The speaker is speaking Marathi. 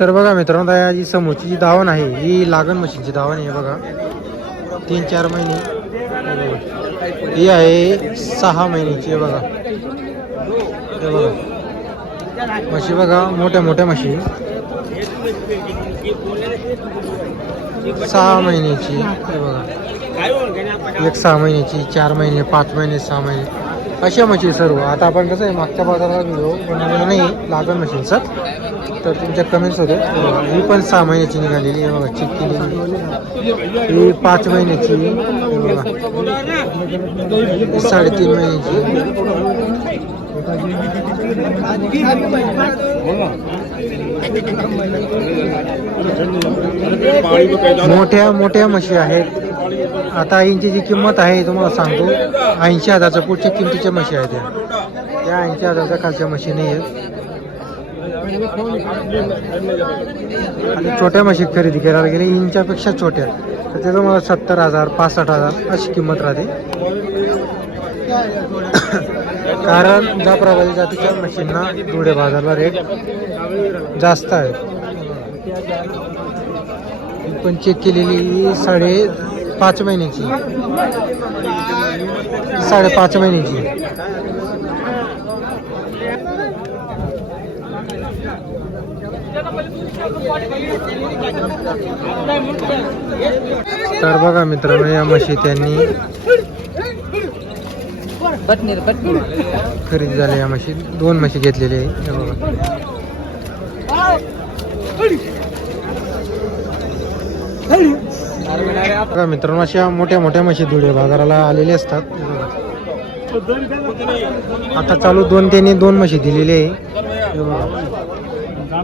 तर बघा मित्रांनो जी समोरची जी धावण आहे ही लागण मशीनची धावण आहे बघा. तीन चार महिने. ही आहे सहा महिन्याची बघा. हे बघा. म्हशी बघा मोठ्या मोठ्या म्हशी सहा महिन्याची हे बघा. एक सहा महिन्याची चार महिने पाच महिने सहा महिने. अशा म्हशी सर्व. आता आपण कसं आहे मागच्या बाजारात व्हिडिओ बनवलेला नाही. प्लाजर मशीन सर तर तुमच्या कमेंट्स होते ही पण सहा महिन्याची निघालेली आहे बघा चेक ही पाच महिन्याची बघा साडेतीन महिन्याची. मोठ्या मोठ्या म्हशी आहेत. आता ऐंची जी किंमत आहे तुम्हाला सांगतो. ऐंशी हजारच्या पुढच्या किमतीच्या म्हशी आहेत त्या. त्या ऐंशी हजारच्या खालच्या म्हशी नाही आहेत आणि छोट्या म्हशी खरेदी करायला गेले इंच्यापेक्षा छोट्या. तर त्याचं मला सत्तर हजार पासष्ट हजार अशी किंमत राहते. कारण जाफराबादी जातीच्या म्हशींना धुळे बाजारला रेट जास्त आहे. पण चेक केलेली साडे पाच महिन्याची. साडेपाच महिन्याची. तर बघा मित्रांनो या म्हशी त्यांनी खरेदी झाल्या या म्हशी दोन म्हशी घेतलेले आहे. बघा. मित्रांनो अशा मोठ्या मोठ्या म्हशी धुळे बाजाराला आलेले असतात. आता चालू दोन त्यांनी दोन म्हशी दिलेले आहे. हे